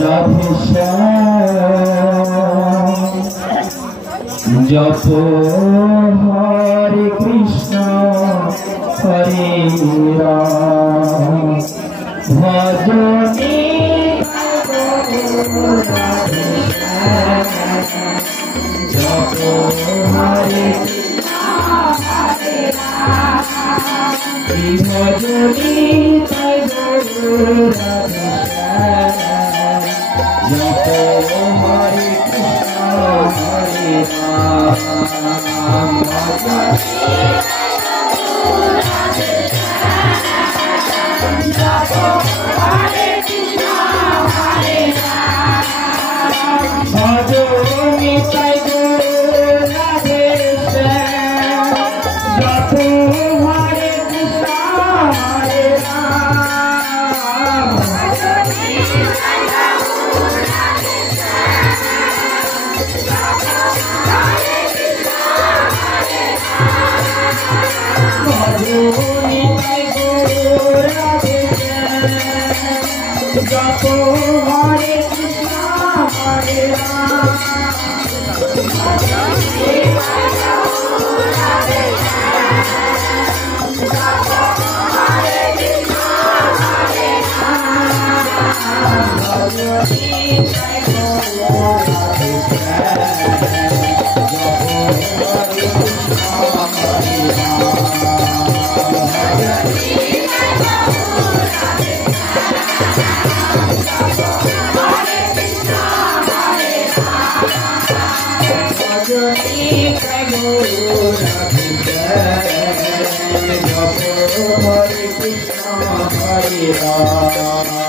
রাধে শ্যাম জপ হরে কৃষ্ণ হরে রাম ভজনে জপ হরে ভজনে জপ হরে কৃষ্ণ হরে রাম ভজনে তাই রাধে শ্যাম জপ হরে কৃষ্ণ হরে রাম ভজনে তাই রাধে শ্যাম জপ হরে কৃষ্ণ হরে রাম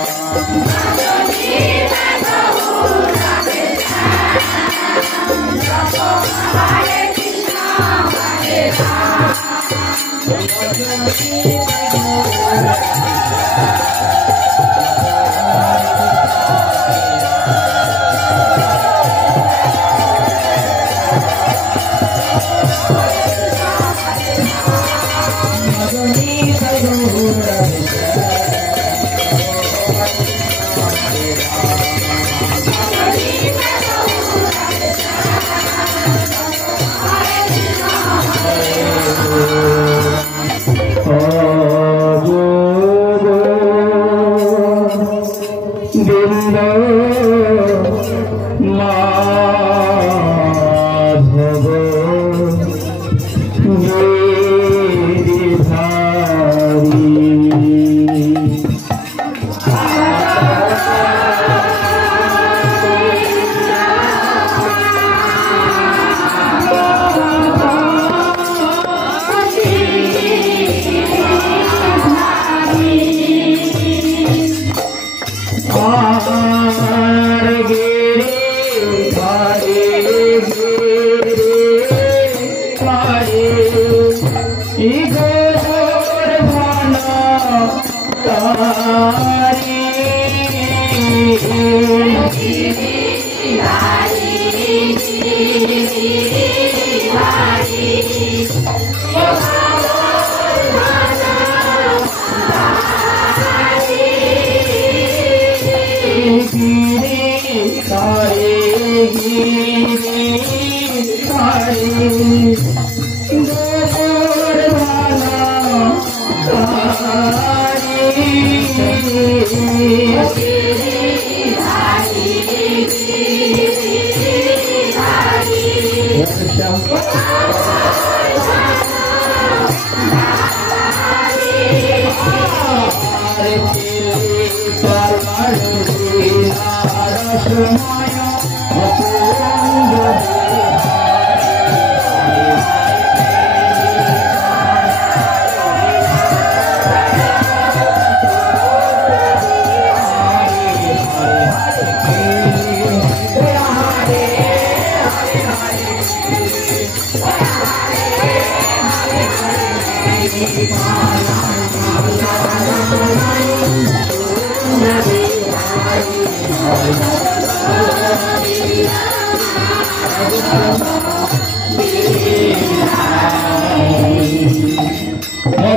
Hare Krishna, Hare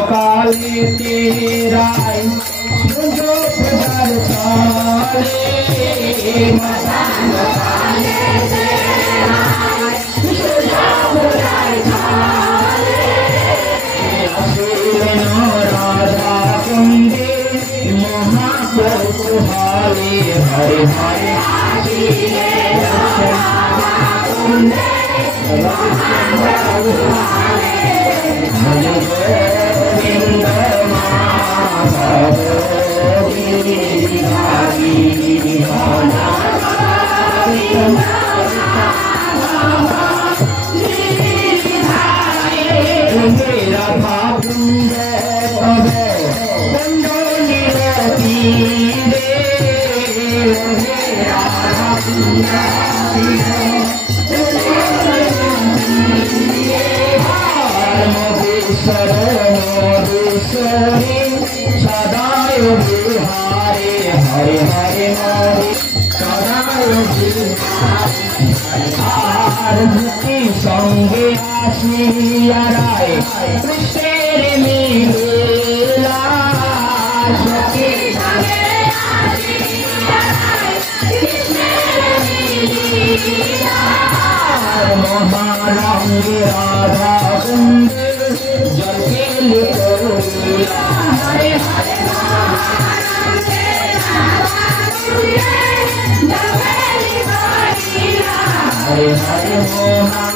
काली तेरा सुजो प्रचार हरे हरे संगे आसिया राय कृष्णेर लीला सखी संगे आसिया राय कृष्णेर लीला महारंग राधा कुंड जल के लीला हरे हरे महारंग राधा कुंड जल के लीला हरे हरे मोहा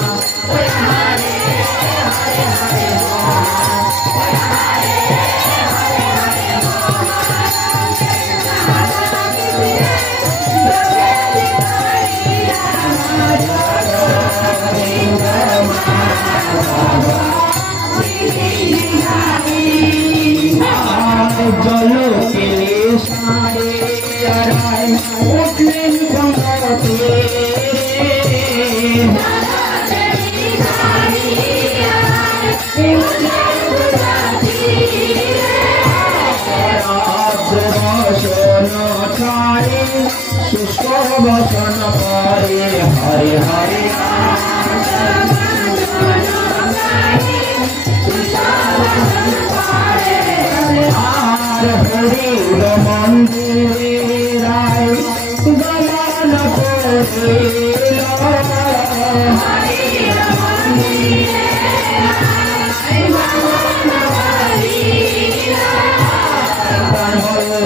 जलो के लिए सारे उठने वचन करे हरे हरे हरे मंदिर राय गमन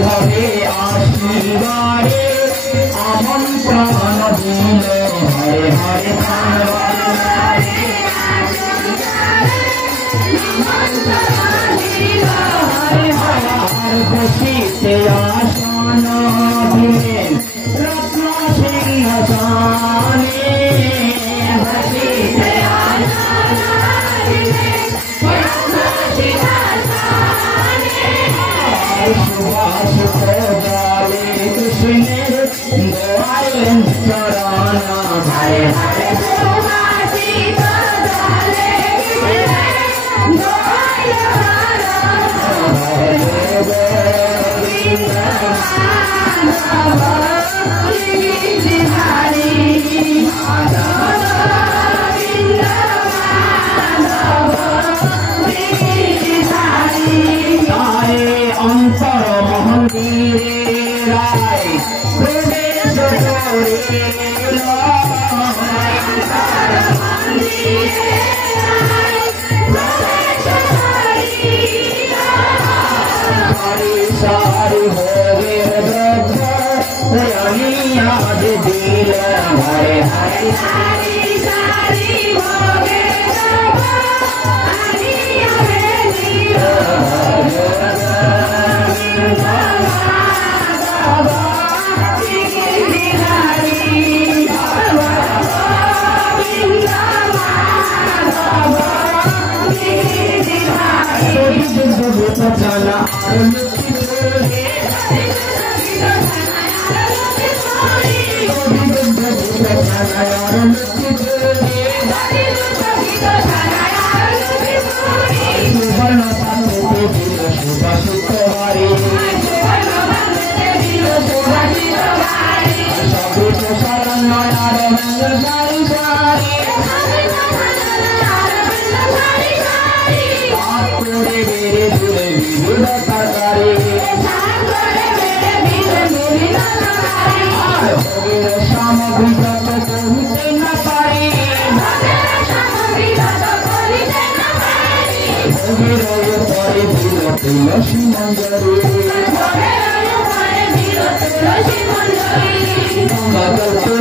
हरे आशीर्वाद आमंत्रण दिले हरे हरे बसीते आसान दिले रत्न सिंहासने बसीते आसान दिले रत्न सिंहासने सुभाष को जाले कृष्ण गोवाल चराना हरे हरे सुभाषित जाले कृष्ण गोवाल अंतर मंदिर राय प्रवेश सारी हो गए याद दिल हरे हरे सारी सारी हो गए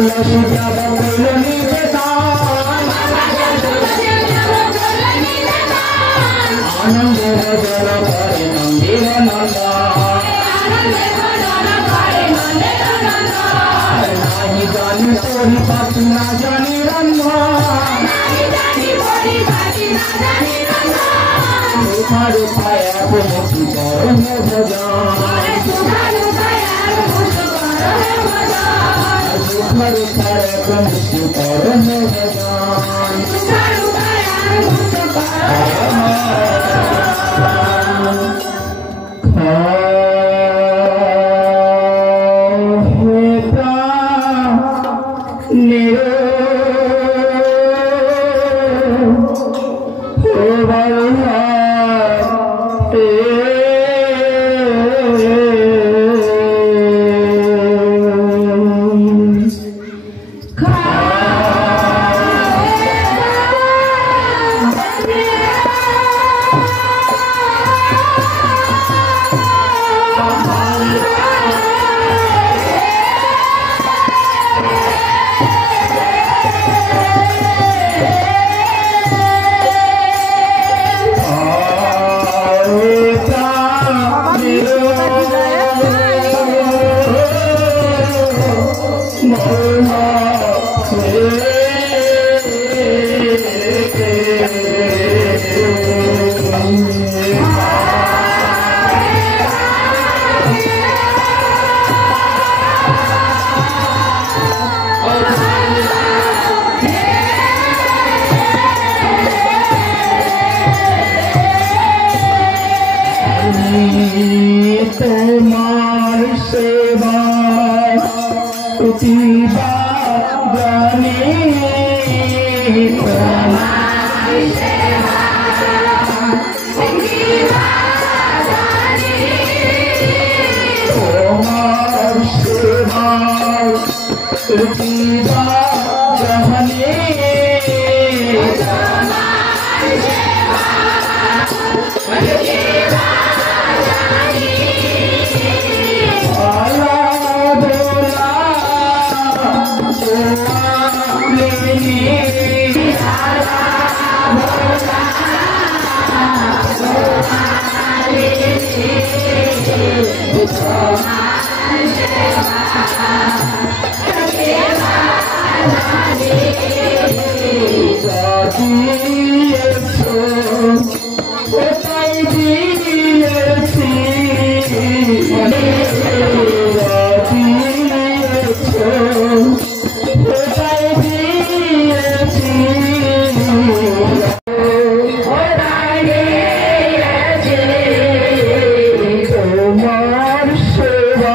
তুলসী যাব কইল নিবেদন আনন্দে ভজন করে নন্দীর নন্দন নাহি জানি পরিপাটি না জানি রন্ধন সুখার উপায় মুক্তি করো হে ভজন সুখার উপায় মুক্তি করো হে ভজন তোমার সেবা প্রতিভা জানি তোমার সেবা প্রতিভা জানি তোমার সেবা প্রতিভা জানি তোমার সেবা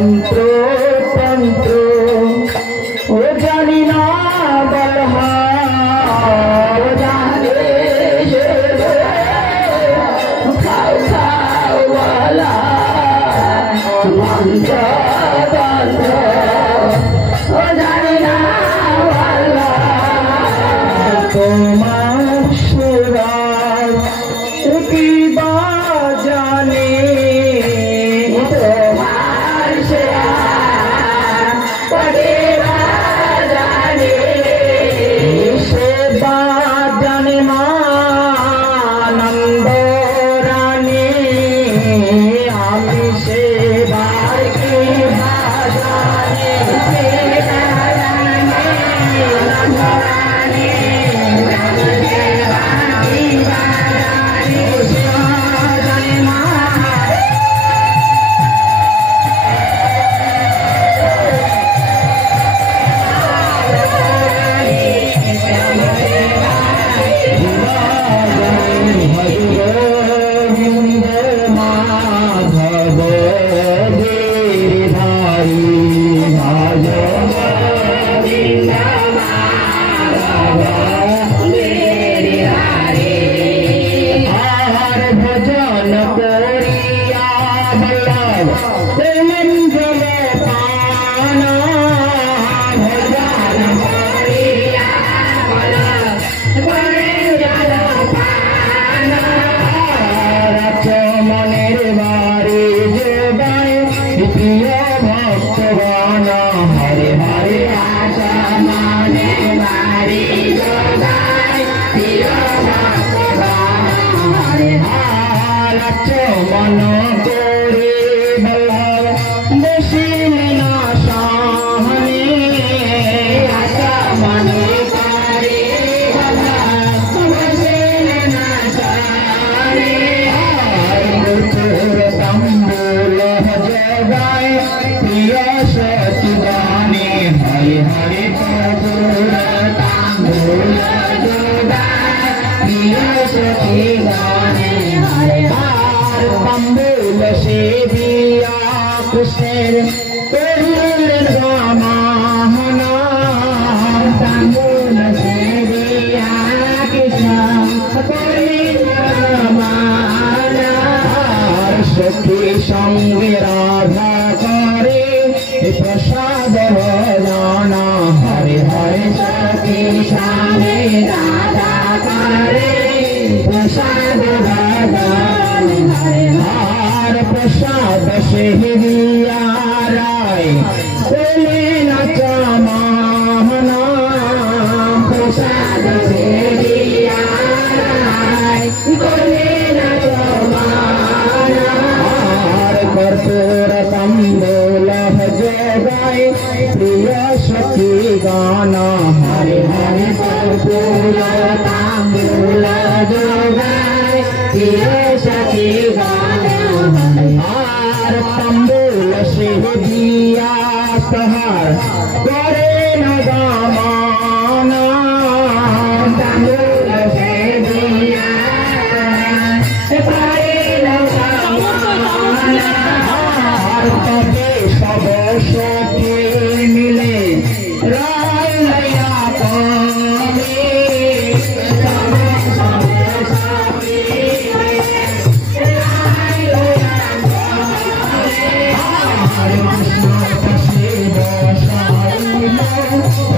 তন্ত্র তন্ত্র ও জানি না বলহা ও জানে খাও খাও বলা মন্ত্র তন্ত্র ও জানি না বলা তোমার সেবার কি বা জানে তোমার সেবা জানে মানন্দ রানী আমি সেবার কি বা জানে भक्तवान हरे हरे आशा माने मारी हरे हारच मन करे बल्लभ बसिल ना साहने आशा मने करे बल्लभ बसिल ना साहने तंबूल जगाए प्रिय सचिदानी हरे हरे तंबूल जगाए प्रिय सचिदानी हरे हार तंबूल से दिया कुशेर कोहिल रामाहना तंबूल से दिया किसान कोहिल रामाहना सखी संगे राधा करे प्रसाद भजना हरे हरे सखी संगे राधा करे प्रसाद भजना हरे हार प्रसाद से दिया राय बोले न चमाहना प्रसाद से दिया राय बोले न चमाहना कर्पूर तंबूल जगाए प्रिय सखी गाना हरे हरे कर्पूर तंबूल जगाए प्रिय सखी गाना हार तंबूल से दिया सहार करे न गामाना तंबूल से दिया सब सखी मिले राय लया पानी हरे कृष्ण शिव हरे हरे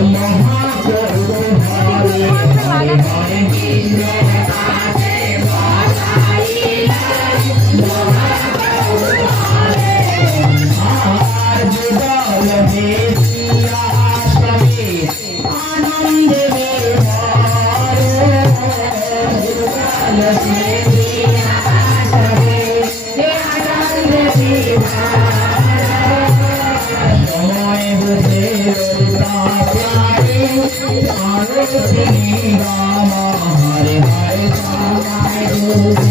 आनंद समय बुझे रामा हरे हरे हरे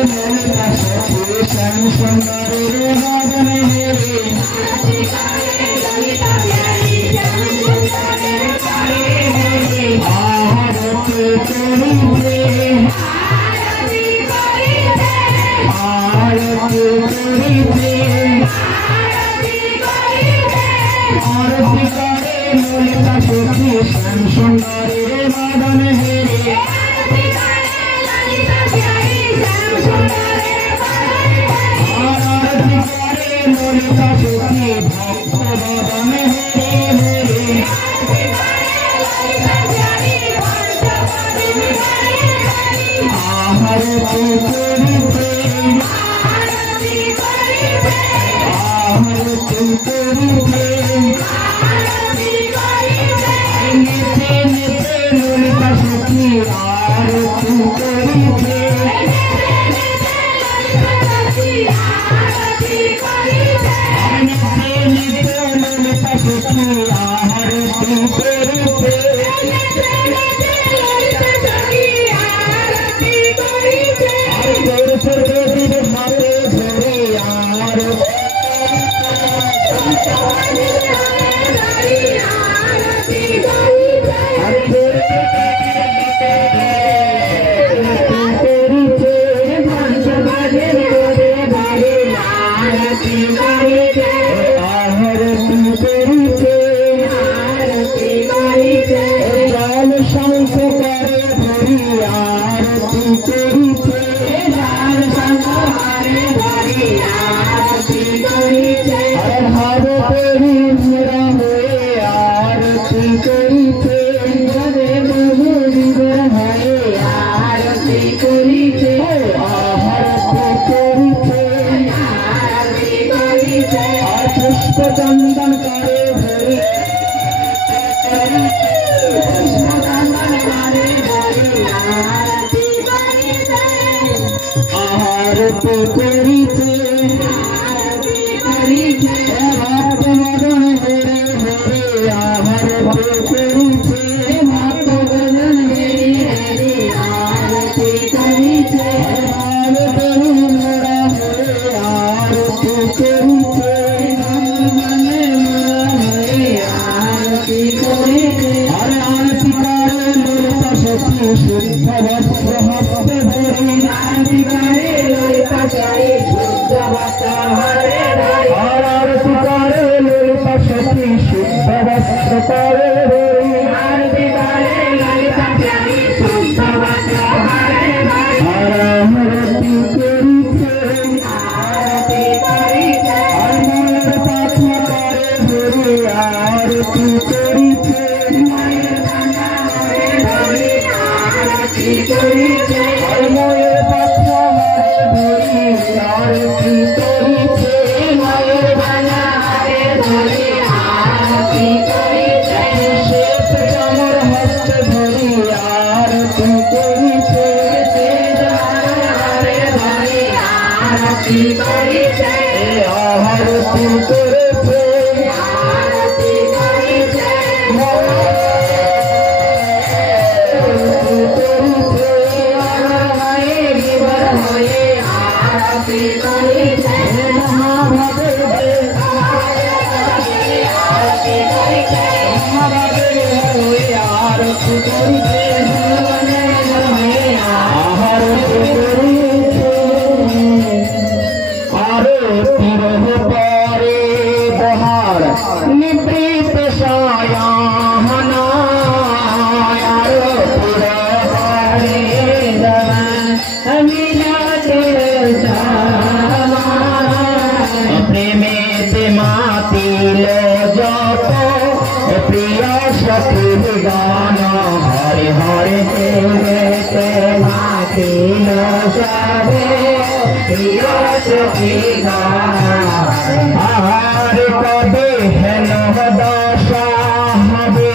हरे सुंदर मदन हेरे आरती करिते आरती करिते आरती करे ललिता सखी श्याम सुंदर मदन हेरे आरती करे ललिता सखी भक्त मदन हेरे आरती करिते आरती करिते नित्य नित्य ललिता सखी आरती करिते नित्य नित्य ललिता सखी आरती करिते चंदन करे भरी आरती करिते भक्त मदन हेरे हेरे आरती करिते भक्त मदन हेरे हेरे आरती करिते आरती मोरा हेरे आरती करिते हरे आरती करे ललिता सखी शुद्ध वस्त्र हस्ते धरे आरती करे ललिता सखी शुद्ध वस्त्र हरे धरे आरती करे ललिता सखी शुद्ध वस्त्र करे धरे आरती करे ललिता सखी शुद्ध वस्त्र हरे धरे आरती करिते आरती करिते हरे पाछा करे धरे आरती करिते मोये पाछा हरे धरे आरती करिते मोये भाला हरे धरे आरती करिते श्वेत चामर हस्त धरे आरती करिते श्वेत हरे धरे आरती करिते आरती करिते आरती करिते निवृत्त सायाहना प्रिया सखी गाना हरे हरे माती प्रिया सखी गाना हरे कबे है नवदासा हबे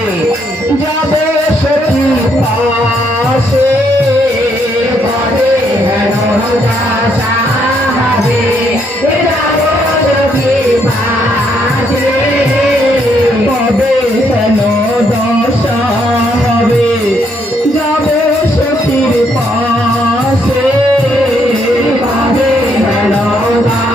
जाबे सखी पासे कबे है नवदासा हबे जाबे सखी पासे कबे है नवदासा हबे जाबे सखी पासे कबे है नवदासा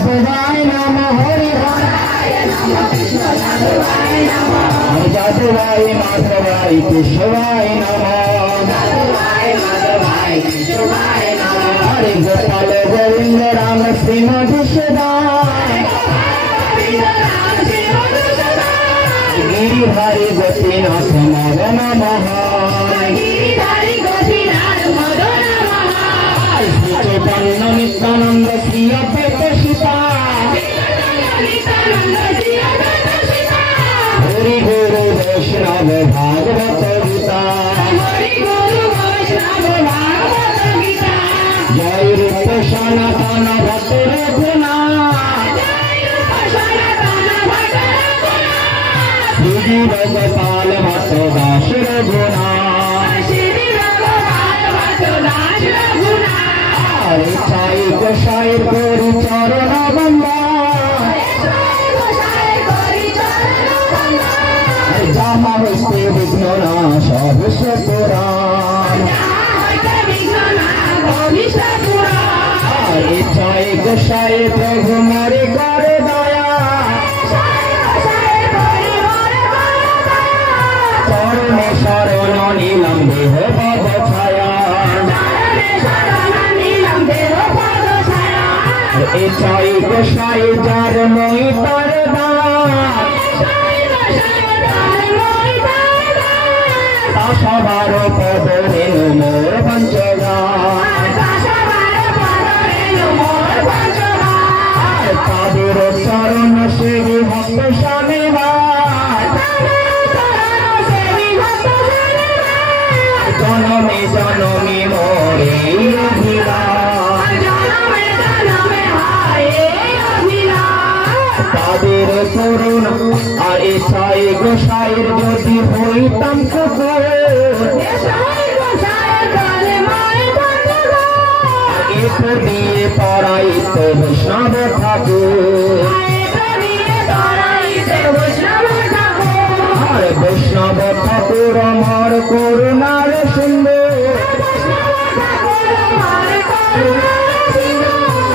যাদবায় নমঃ হরি যাদবায় মাধবায় কেশবায় নমঃ হরে গোপাল গোবিন্দ রাম শ্রী মধুসূদন गिरिधारी गोपीनाथ मदन मोहन श्री चैतन्य नित्यानंद श्री अद्वैत सीता हरि गुरु वैष्णव भागवत गीता जय रूप सनातन भक्त रघुनाथ श्री गोपाल भक्त दास रघुनाथ हरे साई गोसाई गौरी चरण बंदन जहाँ हस्ते विघ्न नाश विश्व पुराण हरे साई गोसाई प्रभु मोरे कर दया चरणे शरण नीलम देह पद छाया साई गोसाई जार मोई तर सबार पद रेणु मोर पंचगान तादेर चरण सेवी भक्त स्वामी जनमे जनमे मोरे अभिलाष तादेर करुण और साई गोसाईर যদি হইতাম কুকুর এতো দিয়ে পড়াইত বৈষ্ণব ঠাকুর আর বৈষ্ণব ঠাকুর আমার করুণার সিন্ধু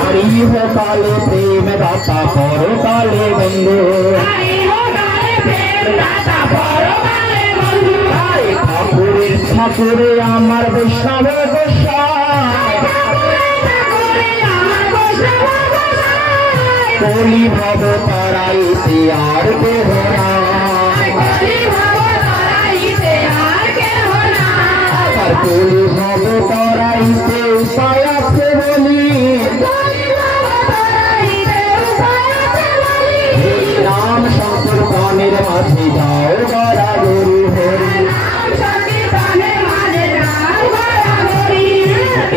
আর ইহ কালে প্রেম দাতা পরকালে বন্ধু ঠাকুরের ঠাকুরে আমার বৈষ্ণব গোসাই কলি ভব তারাইতে আর কেহ নাই আর কলি ভব তারাইতে উপায় আছে বলি নাম সংকীর্তনের মাঝে যাও গড়া গরু হরি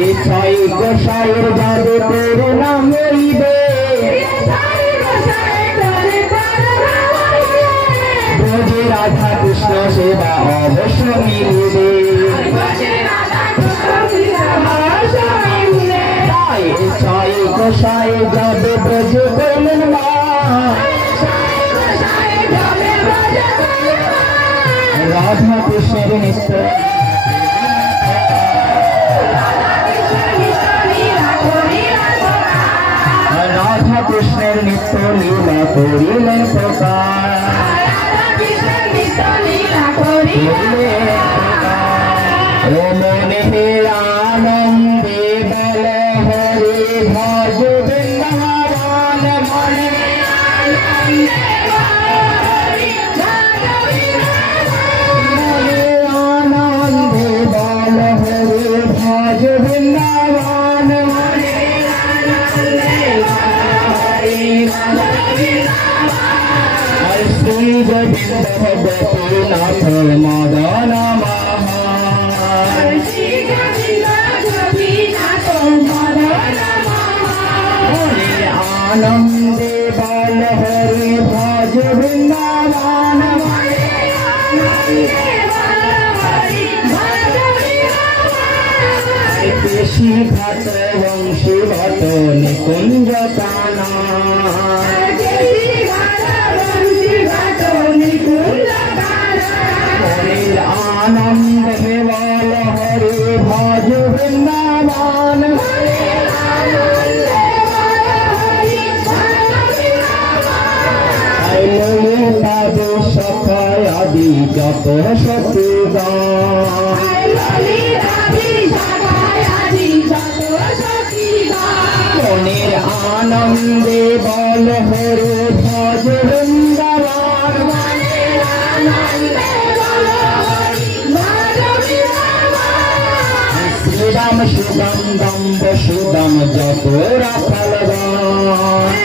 এই ছয় গোসাইয়ের যাবে তোর নাম লইবে ব্রজে রাধা কৃষ্ণ সেবা অবশ্য মিলবে তাই এই ছয় গোসাই যাবে ব্রজে করলেন মা রাধা কৃষ্ণের নিত্য রাধা কৃষ্ণের নিত্য লীলা করিলেন প্রকার ও মনে আনন্দে বল হরে ভজ বৃন্দাবন মনে আনন্দে বল হরে ভজ বৃন্দাবন श्री गोविंद गोपीनाथ मदन आनंदे बल हरि भज वृंदावन पेशी घट वंशी भट निकुंज काना आनंद हेवाल हरि भज वृंदावन যত সতীগণ মনের আনন্দে বল হরে ভজ বৃন্দাবন শ্রীরাম সুদাম দম্ব সুদাম যত রাখালগণ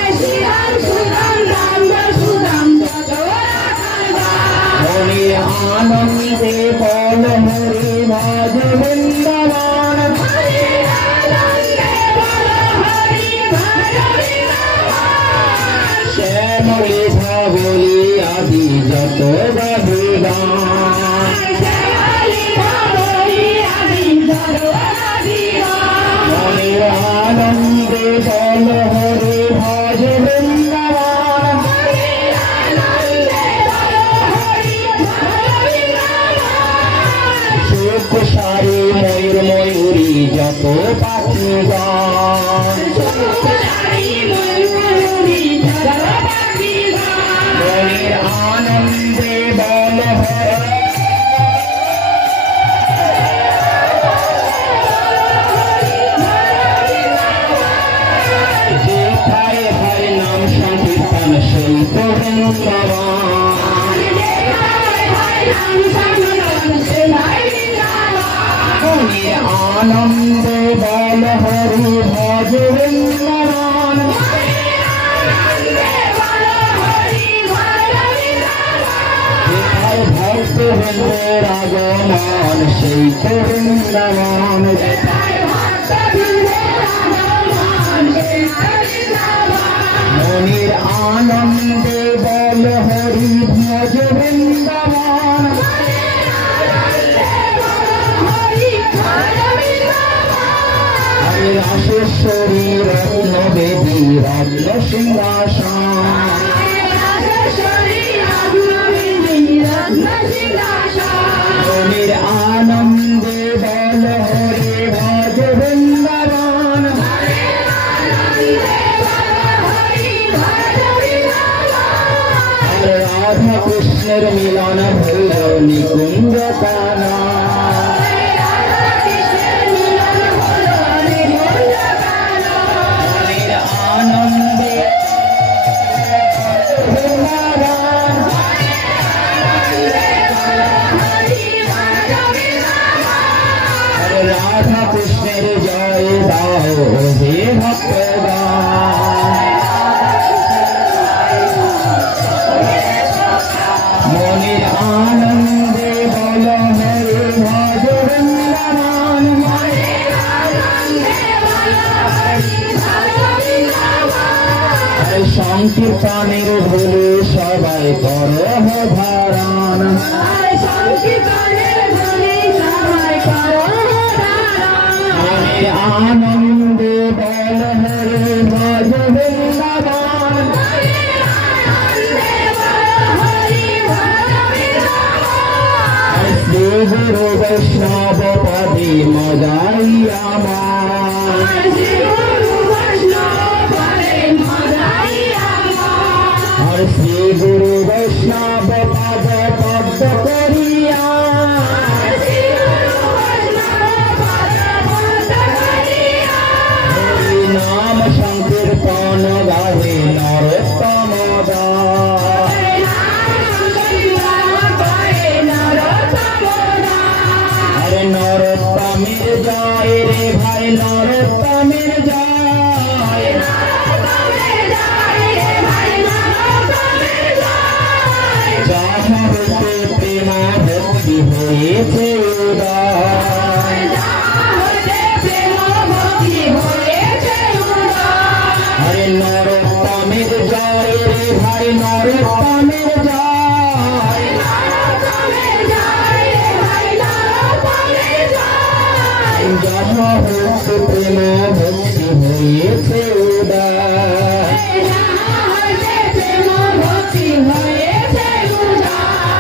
মনের আনন্দে বল হরে ভজ বৃন্দাবন শ্যামলে ভাবলি আদি যত গান মনের আনন্দে বল হরে ভজ বৃন্দাবন সুখ সারি ময়ূর ময়ূরী যত পাখি গান মনের আনন্দে বল হরে যেথায় হরে নাম সংকীর্তন সেই তো বৃন্দাবন মনের আনন্দে বল হরে ভজ বৃন্দাবন ভক্ত বৃন্দের আগমন সেই তো বৃন্দাবন মনের আনন্দে বল হরি ভজ বৃন্দাবন হরে রাশেশ্বরী রত্ন বেদী রত্ন সিংহাসন মনের আনন্দে বল হরে ভজ বৃন্দাবন রাধা কৃষ্ণের মিলন হইল নিকুঞ্জ কানা মনের আনন্দে বৃন্দাবন রাধা কৃষ্ণের জয় দাও হে ভক্তগণ মনের আনন্দে বল হরে ভজ বৃন্দাবন সংকীর্তনের ধুলি সবাই করো ধারণ মনের আনন্দে বল হরে ভজ বৃন্দাবন শ্রী গুরু বৈষ্ণব পদে মজাই আমার শ্রী গুরু বৈষ্ণব পদ পদ্ম করিয়া নাম সংকীর্তন গাহে নরোত্তম হরে নরোত্তমের জয় রে ভাই নরোত্তমের জয় যাহা হতে প্রেম ভক্তি হয়েছে উদয় হরে নরোত্তমের জয় রে ভাই নরোত্তমের জয় যাহা হতে প্রেম ভক্তি হয়েছে উদয়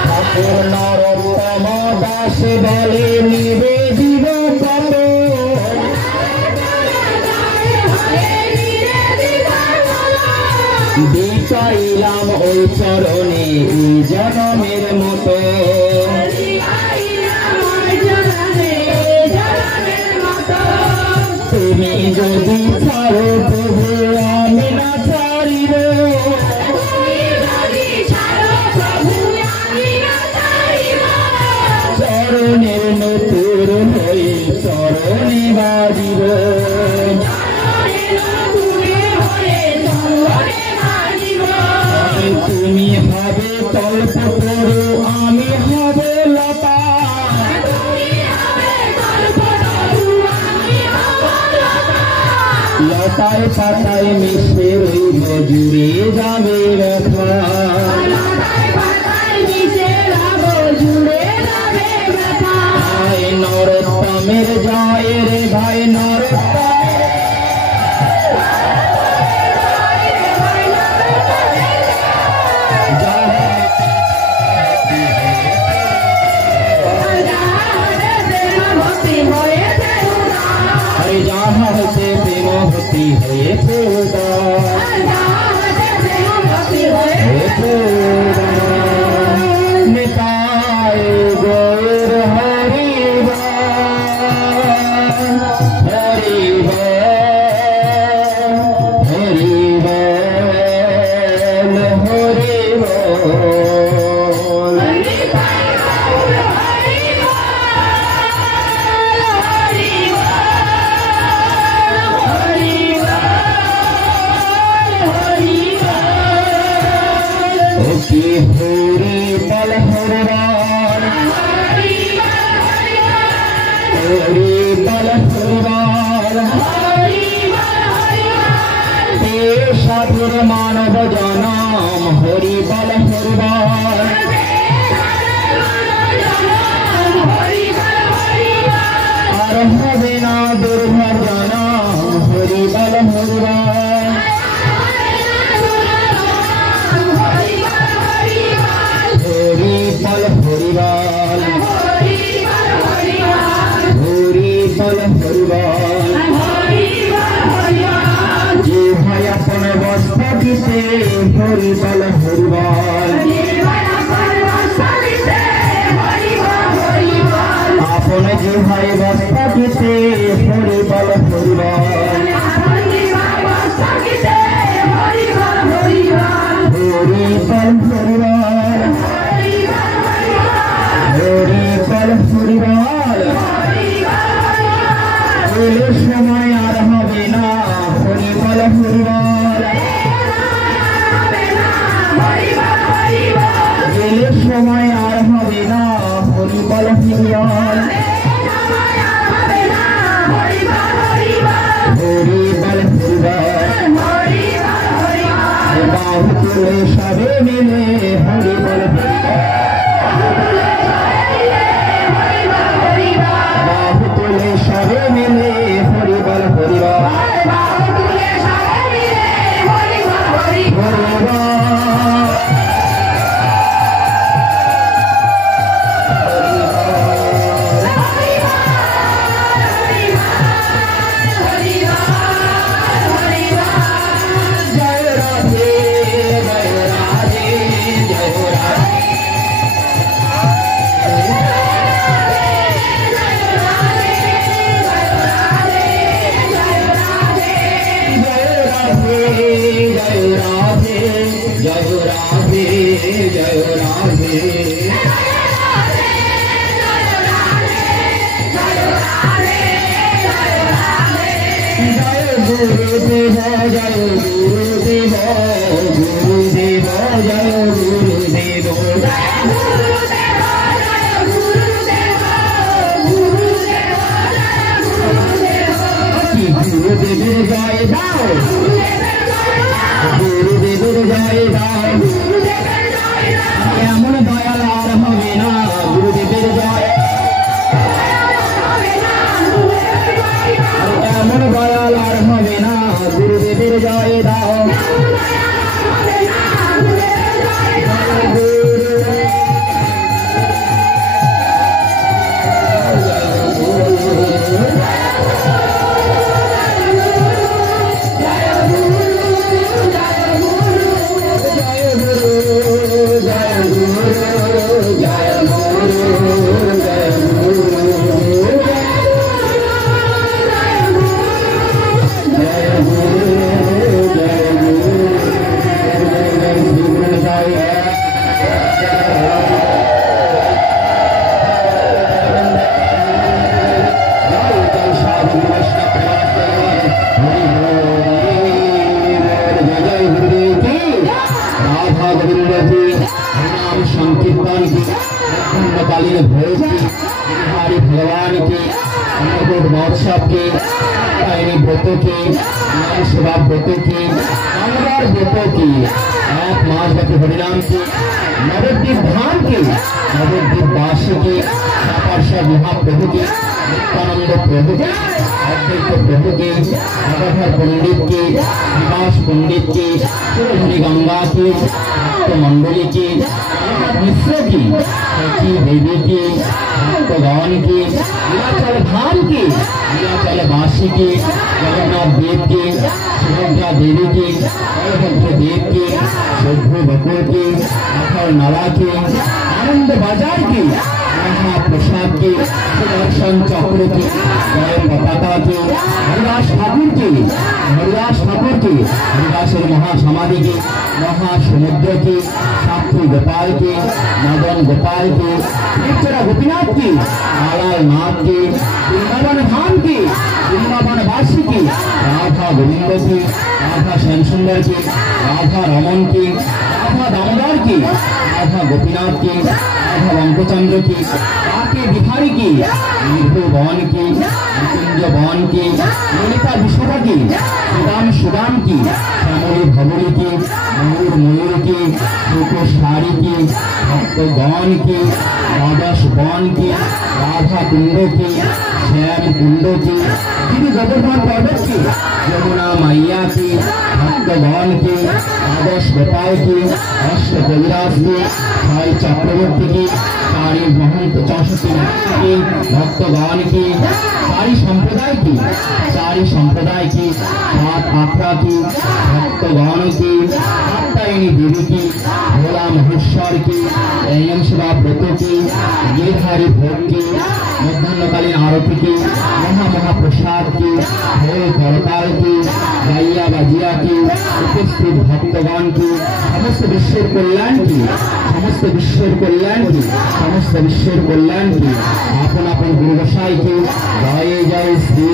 ঠাকুর নরোত্তম দাস বলে নিবেদিব কত বিচাইলাম ওই চরণে এই জনমের মতো মিশে রইব জুড়ে যাবে ব্যথা নরোত্তমের জয় রে ভাই যাহা হতে প্রেম ভক্তি হয়েছে নিতাই গৌর হরিব হরিব হরিব হরিব हरि बल हरिवाल हरि बल हरिवाल साधुर मानव जनाम हरि बल हरिवाल और हवे ना दुर्भर जनाम हरि बल हरिवाल बल हरिवाल हरि बल हरिवाल जे भाई अपन वस्तु से हरि बल हरिवाल अपन जे भाई वस्तु से हरि बल हरिवाल हरि बल हरिवाल हरि बल हरिवाल चले समय आर हबे ना हरि बल हरिवाल चले समय आर हबे ना हरि बल हरिवाल हरि बल हरिवाल बाहु तुले सबे मिले हरि बल सबे मिले हरि बल हरिवाल गुरुदेव जय गुरुदेव गुरुदेव जय गुरुदेव गुरुदेव जय दाओ गुरुदेव जय दाओ एमन दयाल आर हबे ना गुरुदेव जय एमन दयाल आर हबे ना गुरुदेव जय दाओ संकीर्तन की कालीन भोज की हमारे भगवान के अन्नकूट महोत्सव के ব্রত কি, সেবা ব্রত কি, দামোদর ব্রত কি, 1 মাস ব্যাপী হরিনাম কি, নবদ্বীপ ধাম কি, নবদ্বীপ বাসী কি, সাপারসা মহাপ্রভু কি, নিত্যানন্দ প্রভু কি, অদ্বৈত প্রভু কি, নবধর পণ্ডিত কি, বিকাশ পণ্ডিত কি, সুরধনী গঙ্গা কি, ভক্তমণ্ডলী কি, মিশ্র কি, সচি দেবী কি, ভক্তগণ কি, নীলাচল ধাম কি, নীলাচল বাসী কি, জগন্নাথ দেব কি, সুভদ্রা দেবী কি, বলভদ্র দেব কি, শোভ্র বকুল কি, আখর নালা কি, আনন্দ বাজার কি, মহাপ্রসাদ কি, সুদর্শন চক্র কি, জয় পতাকা কি, হরিদাস ঠাকুর কি, হরিদাস ঠাকুর কি, হরিদাসের মহাসমাধি কি, মহাসমুদ্র কি, সাক্ষী গোপাল কি, মদন গোপাল কি, নিচরা গোপীনাথ কি, আলাল নাথ কি, বৃন্দাবন ধাম কি, বৃন্দাবন বাসী কি, রাধা গোবিন্দ কি, রাধা শ্যামসুন্দর কি, রাধা রমন কি, রাধা দামোদর কি, রাধা গোপীনাথ কি, রাধা বঙ্কচন্দ্র কি, কাকে বিহারী কি, নির্ভুবন কি, নিকুঞ্জ বন কি, ললিতা বিশোভা কি, সুদাম সুদাম কি, শ্যামলী ভবলী কি, ময়ূর ময়ূর কি, রূপসারি কি, ভক্তগণ কি, দ্বাদশ বন কি, রাধা কুণ্ড কি, শ্যাম কুণ্ড কি, গিরি গোবর্ধন পর্বত কি, যমুনা মাইয়া কি, ভক্তগণ কি, দ্বাদশ গোপাল কি, অষ্ট কবিরাজ কি, 6 চক্রবর্তী কি, 4 মহন্ত 64 কি, ভক্তগণ কি, 4 সম্প্রদায় কি, 4 সম্প্রদায় কি, 7 আখড়া কি, ভক্তগণ কি, কাত্যায়নী দেবী কি, ভোলা মহেশ্বর কি, এম সেবা ব্রত কি, গিরিধারী ভোগ কি, মধ্যাহ্নকালীন আরতি কি, মহাপ্রসাদ কি, ভোল করতাল কি, গাইয়া বাজিয়া কি, উপস্থিত ভক্তগণ কি, সমস্ত বিশ্বের কল্যাণ কি, সমস্ত বিশ্বের কল্যাণ কি, সমস্ত বিশ্বের কল্যাণ কি, আপন আপন গুরু গোসাই কি, জয় জয় শ্রী